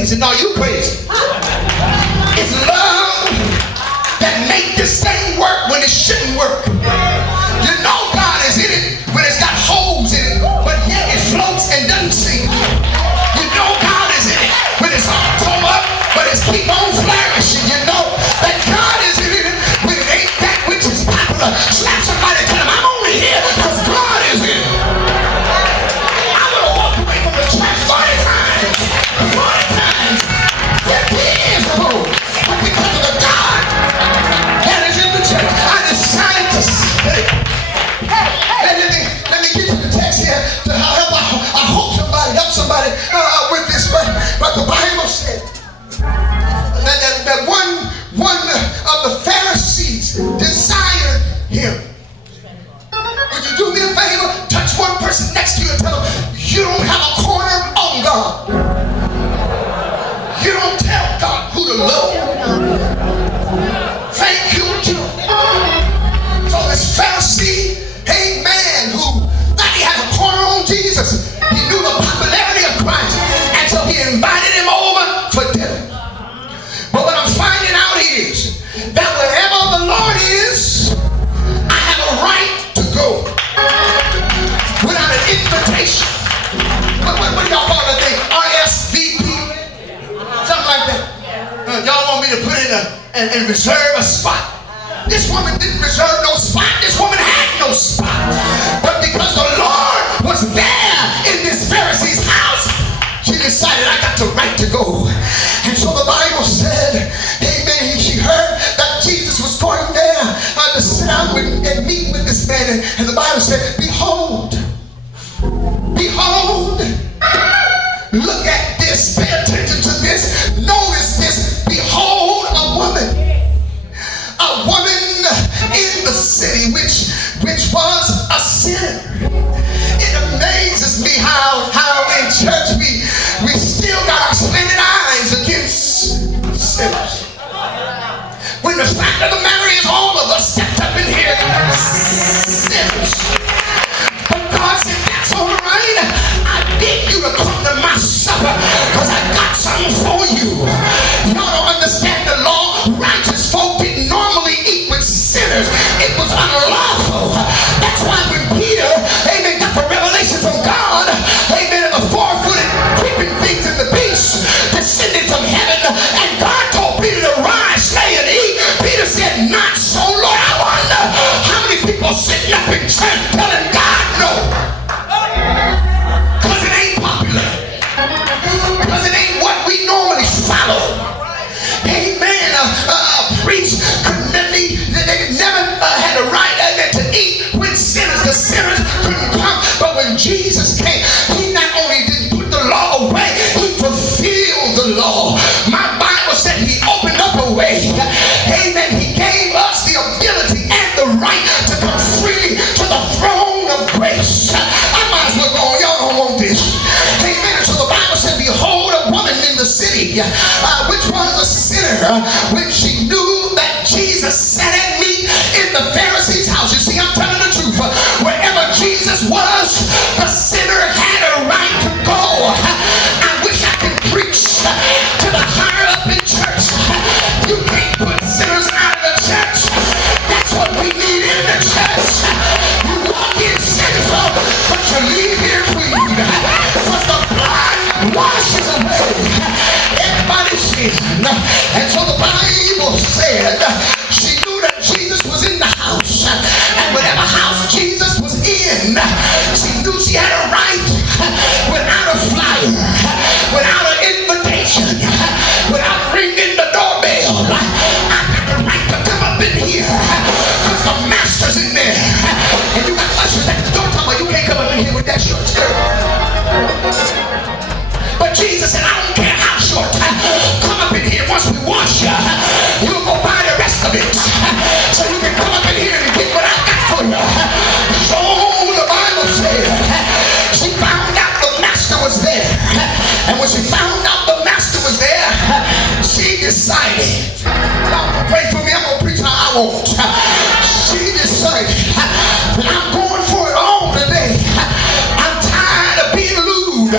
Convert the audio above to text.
crazy. No, you crazy. It's love that make this thing work when it shouldn't work. You know God is in it when it's got holes in it, but yet it floats and doesn't sink. You know God is in it when it's all torn up, but it's keep on flourishing. You know that God is in it when it ain't that which is popular. Slap somebody, tell them I'm only here because God is in it. I would have walked away from the church 40 times, 50 years ago, but because of the God that is in the church, I decided to stay. Let me get to the text here to help. I hope somebody with this, but the Bible said that one of the Pharisees desired him. Would you do me a favor? Touch one person next to you and tell them you don't have a corner on God. You don't tell God who to love. Thank you, Jesus. So this Pharisee, amen, who thought he had a corner on Jesus, he knew the popularity of Christ, and so he invited him over for dinner. But what I'm finding out is that wherever the Lord is, I have a right to go without an invitation. What do y'all call that thing? RSVP? Something like that. Y'all want me to put in and reserve a spot. This woman didn't reserve no spot. This woman had no spot. But because the Lord was there in this Pharisee's house, she decided I got the right to go. And so the Bible said, amen, she heard that Jesus was going there to sit down and meet with this man. And the Bible said, behold, look at this, pay attention to this, notice this, behold a woman in the city which was a sinner. It amazes me how in church we still got our slanted eyes against sinners. When the fact of the matter is all of us set up in here sinners. But God said, that's all right. I bid you to come to my supper because I got something for you. Y'all don't understand the law. Righteous folk didn't normally eat with sinners. It was unlawful. That's why when Peter, amen, got the revelation from God, amen, of the four-footed creeping things and the beasts descended from heaven, and God told Peter to rise, slay, and eat. Peter said, not so, Lord. I wonder how many people sitting up in church telling God no. Because it ain't popular. Because it ain't what we normally follow. Amen. A priest could never, they never had a right to eat with sinners. The sinners couldn't come. But when Jesus came, he not only didn't put the law away, he fulfilled the law. My Bible said he opened up a way. Amen. He gave us the ability and the right to come freely to the throne of grace. I might as well go on. Y'all don't want this. Amen. So the Bible said, behold a woman in the city, which was a sinner, when she knew that Jesus sat at meat in the Pharisee's house. You see, I'm telling the truth. Wherever Jesus was, the sinner had a right to go. I wish I could preach to the higher up in church. You can't put sinners out of the church. That's what we need in the church. You walk in sinful, but you leave here clean. But the blood washes away everybody's sin. And so the Bible said she knew that Jesus was in the house. And whatever house Jesus was in, she knew she had a right, without a flyer, without an invitation, without ringing the doorbell. I got the right to come up in here because the master's in there. And you got ushers at the door talking about you can't come up in here with that short skirt. But Jesus said, I don't care how short. Come up in here. Once we wash you, you'll go buy the rest of it. So you can come up in here and get what I got for you. So the Bible said she found out the master was there. And when she found out the master was there, she decided, pray for me, I'm going to preach how I want. She decided, I'm going for it all today. I'm tired of being lewd.